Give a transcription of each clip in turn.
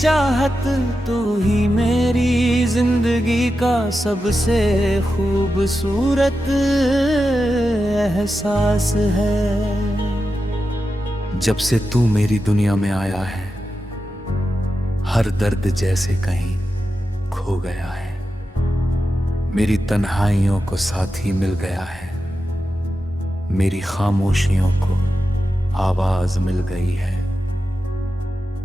चाहत, तू ही मेरी जिंदगी का सबसे खूबसूरत एहसास है। जब से तू मेरी दुनिया में आया है, हर दर्द जैसे कहीं खो गया है। मेरी तन्हाइयों को साथी मिल गया है, मेरी खामोशियों को आवाज मिल गई है,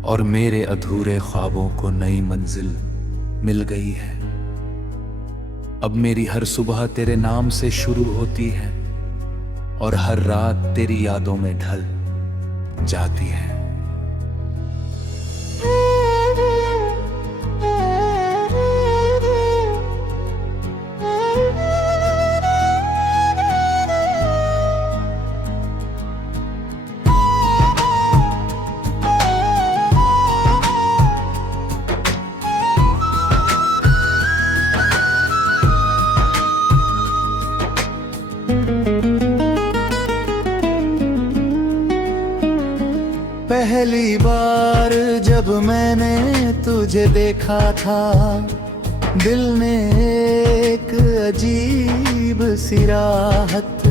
और मेरे अधूरे ख्वाबों को नई मंजिल मिल गई है। अब मेरी हर सुबह तेरे नाम से शुरू होती है, और हर रात तेरी यादों में ढल जाती है। पहली बार जब मैंने तुझे देखा था, दिल ने एक अजीब सी राहत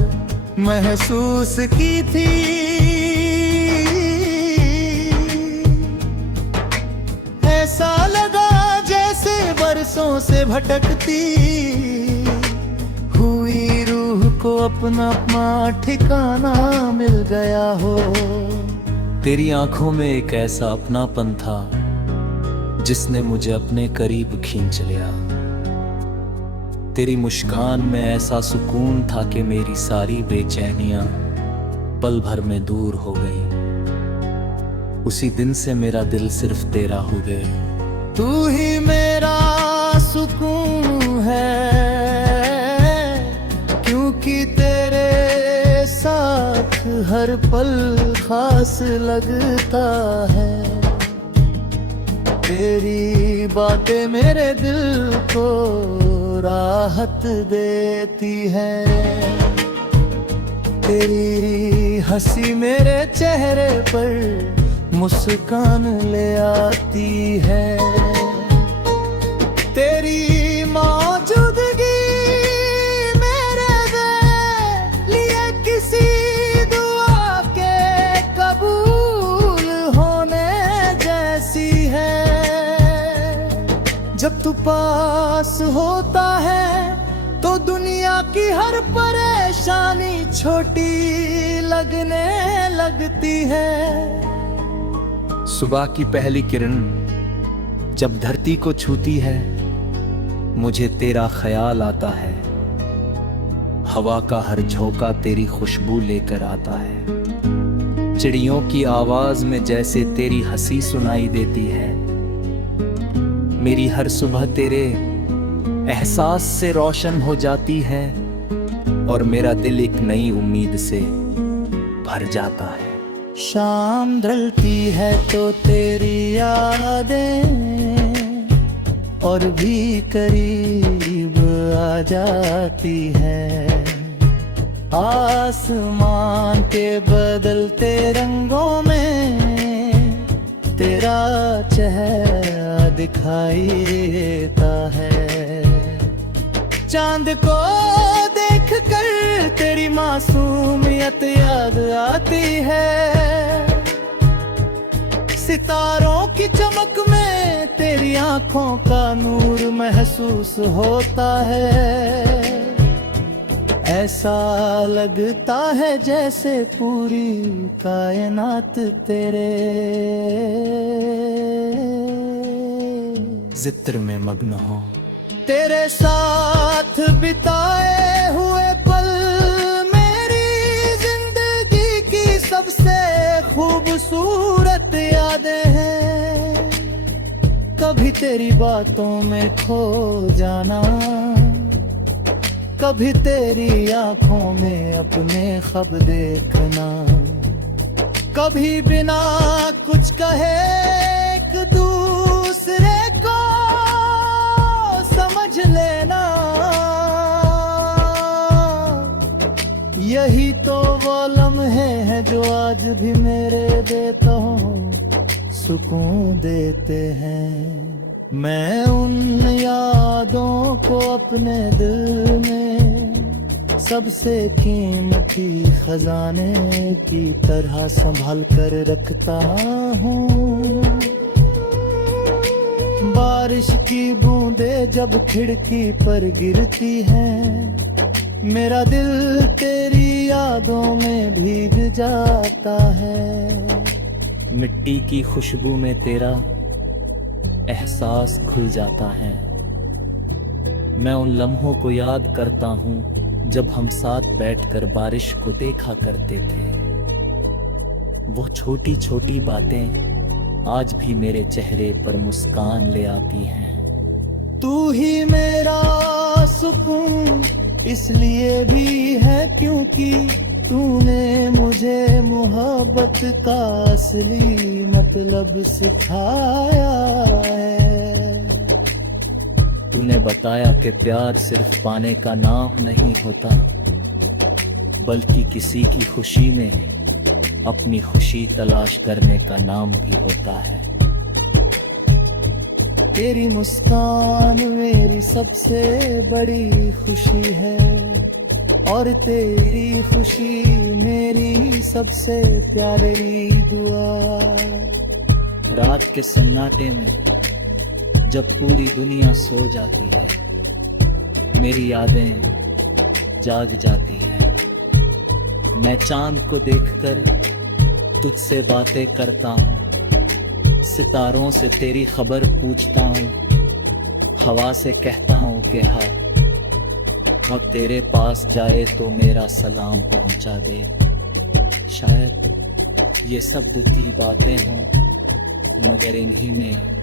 महसूस की थी। ऐसा लगा जैसे बरसों से भटकती हुई रूह को अपना ठिकाना मिल गया हो। तेरी आंखों में एक ऐसा अपनापन था जिसने मुझे अपने करीब खींच लिया। तेरी मुस्कान में ऐसा सुकून था कि मेरी सारी बेचैनियां पल भर में दूर हो गई। उसी दिन से मेरा दिल सिर्फ तेरा हो गया। तू ही मेरा सुकून है, क्योंकि तेरे साथ हर पल खास लगता है। तेरी बातें मेरे दिल को राहत देती है। तेरी हंसी मेरे चेहरे पर मुस्कान ले आती है। तेरी मौजूदगी जब तू पास होता है तो दुनिया की हर परेशानी छोटी लगने लगती है। सुबह की पहली किरण जब धरती को छूती है, मुझे तेरा ख्याल आता है। हवा का हर झोंका तेरी खुशबू लेकर आता है। चिड़ियों की आवाज में जैसे तेरी हंसी सुनाई देती है। मेरी हर सुबह तेरे एहसास से रोशन हो जाती है, और मेरा दिल एक नई उम्मीद से भर जाता है। शाम ढलती है तो तेरी यादें और भी करीब आ जाती है। आसमान के बदलते रंगों में तेरा चेहरा दिखाई देता है। चांद को देख कर तेरी मासूमियत याद आती है। सितारों की चमक में तेरी आंखों का नूर महसूस होता है। ऐसा लगता है जैसे पूरी कायनात तेरे जिक्र में मग्न हो। तेरे साथ बिताए हुए पल मेरी जिंदगी की सबसे खूबसूरत यादें हैं। कभी तेरी बातों में खो जाना, कभी तेरी आंखों में अपने ख्वाब देखना, कभी बिना कुछ कहे एक दूसरे को समझ लेना। यही तो वो लम्हे हैं जो आज भी मेरे देता हूँ सुकून देते। करते हैं। मैं उन यादों को अपने दिल में सबसे कीमती खजाने की तरह संभाल कर रखता हूँ। बारिश की बूंदें जब खिड़की पर गिरती हैं, मेरा दिल तेरी यादों में भीग जाता है। मिट्टी की खुशबू में तेरा एहसास घुल जाता है। मैं उन लम्हों को याद करता हूँ जब हम साथ बैठकर बारिश को देखा करते थे। वो छोटी छोटी बातें आज भी मेरे चेहरे पर मुस्कान ले आती हैं। तू ही मेरा सुकून इसलिए भी है क्योंकि तूने मुझे मोहब्बत का असली मतलब सिखाया है। तूने बताया कि प्यार सिर्फ पाने का नाम नहीं होता, बल्कि किसी की खुशी में अपनी खुशी तलाश करने का नाम भी होता है। तेरी मुस्कान मेरी सबसे बड़ी खुशी है और तेरी खुशी मेरी सबसे प्यारी दुआ। रात के सन्नाटे में जब पूरी दुनिया सो जाती है, मेरी यादें जाग जाती हैं। मैं चांद को देखकर तुझसे बातें करता हूँ, सितारों से तेरी खबर पूछता हूँ, हवा से कहता हूँ कि हाँ, और तेरे पास जाए तो मेरा सलाम पहुँचा दे। शायद ये सब की बातें हों, मगर इन्हीं में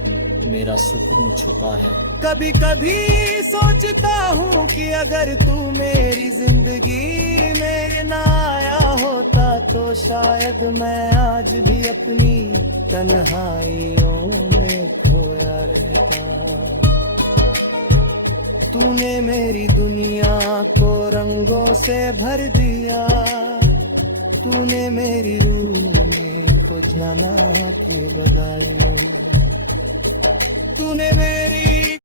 मेरा सुकून छुपा है। कभी कभी सोचता हूँ कि अगर तू मेरी जिंदगी में ना आया होता तो शायद मैं आज भी अपनी तन्हाइयों में खोया रहता। तूने मेरी दुनिया को रंगों से भर दिया, तूने मेरी रूह में को जाना के बधाइयों, तूने मेरी